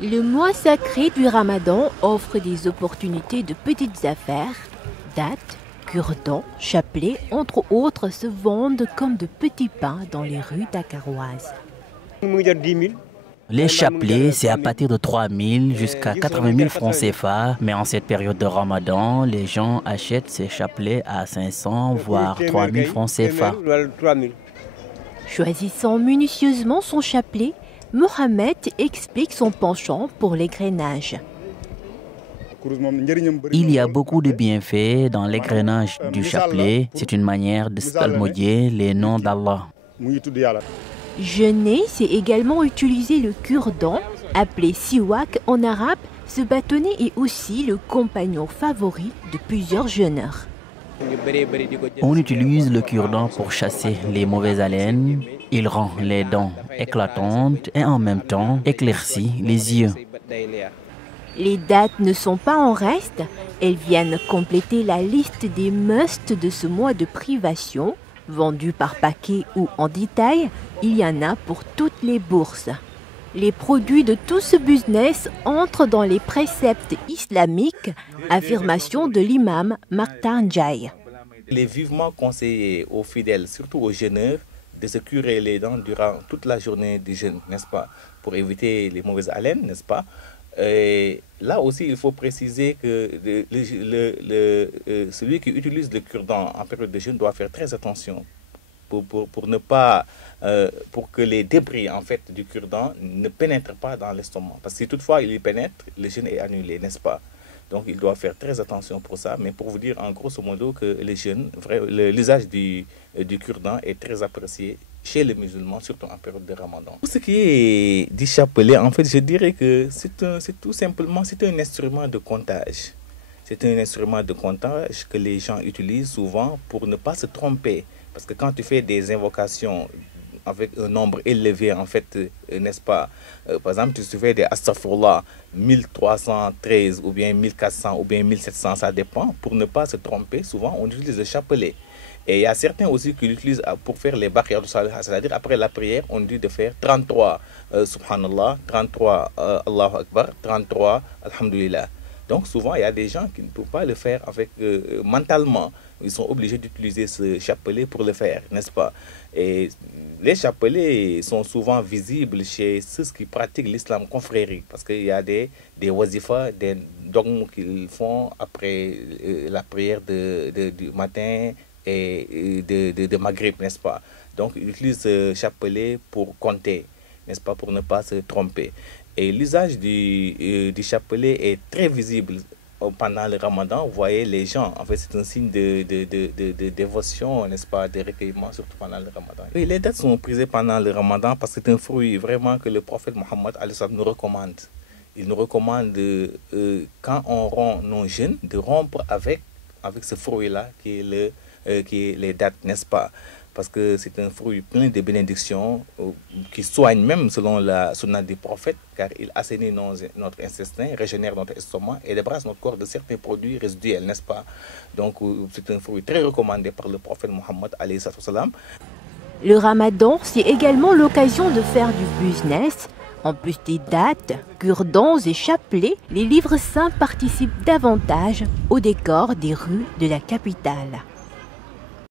Le mois sacré du Ramadan offre des opportunités de petites affaires. Dattes, cure-dents, chapelets, entre autres, se vendent comme de petits pains dans les rues dakaroises. Les chapelets, c'est à partir de 3 000 jusqu'à 80 000 francs CFA. Mais en cette période de Ramadan, les gens achètent ces chapelets à 500 voire 3 000 francs CFA. Choisissant minutieusement son chapelet, Mohamed explique son penchant pour l'égrenage. Il y a beaucoup de bienfaits dans l'égrenage du chapelet. C'est une manière de psalmodier les noms d'Allah. Jeûner, c'est également utiliser le cure-dent, appelé siwak en arabe. Ce bâtonnet est aussi le compagnon favori de plusieurs jeûneurs. On utilise le cure-dent pour chasser les mauvaises haleines. Il rend les dents éclatantes et en même temps éclaircit les yeux. Les dates ne sont pas en reste. Elles viennent compléter la liste des musts de ce mois de privation. Vendus par paquet ou en détail, il y en a pour toutes les bourses. Les produits de tout ce business entrent dans les préceptes islamiques, affirmation de l'imam Maktar Ndiaye. Il est vivement conseillé aux fidèles, surtout aux jeûneurs, de se curer les dents durant toute la journée du jeûne, n'est-ce pas, pour éviter les mauvaises haleines, n'est-ce pas. Et là aussi, il faut préciser que celui qui utilise le cure-dent en période de jeûne doit faire très attention pour ne pas, pour que les débris en fait du cure-dent ne pénètrent pas dans l'estomac. Parce que si toutefois il y pénètre, le jeûne est annulé, n'est-ce pas? Donc il doit faire très attention pour ça. Mais pour vous dire en grosso modo que les jeunes, l'usage du cure-dent est très apprécié chez les musulmans, surtout en période de Ramadan. Pour ce qui est du chapelet, en fait, je dirais que c'est tout simplement un instrument de comptage. C'est un instrument de comptage que les gens utilisent souvent pour ne pas se tromper. Parce que quand tu fais des invocations avec un nombre élevé, en fait, n'est-ce pas, par exemple, tu fais des astaghfirullah 1313 ou bien 1400 ou bien 1700, ça dépend. Pour ne pas se tromper, souvent, on utilise le chapelet. Et il y a certains aussi qui l'utilisent pour faire les barrières du salat, c'est-à-dire après la prière, on dit de faire 33 subhanallah, 33 Allahu Akbar, 33 alhamdulillah. Donc souvent, il y a des gens qui ne peuvent pas le faire avec mentalement. Ils sont obligés d'utiliser ce chapelet pour le faire, n'est-ce pas? Et les chapelets sont souvent visibles chez ceux qui pratiquent l'islam confrérique, parce qu'il y a des wazifas, des dogmes qu'ils font après la prière du matin et de Maghrib, n'est-ce pas? Donc ils utilisent ce chapelet pour compter, n'est-ce pas, pour ne pas se tromper. Et l'usage du chapelet est très visible pendant le Ramadan. Vous voyez les gens, en fait c'est un signe de dévotion, n'est-ce pas, de recueillement, surtout pendant le Ramadan. Et les dates sont prisées pendant le Ramadan parce que c'est un fruit vraiment que le prophète Mohammed nous recommande. Il nous recommande, quand on rompt nos jeûnes, de rompre avec ce fruit-là qui est les dates, n'est-ce pas? Parce que c'est un fruit plein de bénédictions qui soigne même selon la sunna des prophètes, car il assainit notre intestin, régénère notre estomac et débarrasse notre corps de certains produits résiduels, n'est-ce pas? Donc c'est un fruit très recommandé par le prophète Mohammed alayhi salam. Le Ramadan, c'est également l'occasion de faire du business. En plus des dates, cure-dents et chapelets, les livres saints participent davantage au décor des rues de la capitale.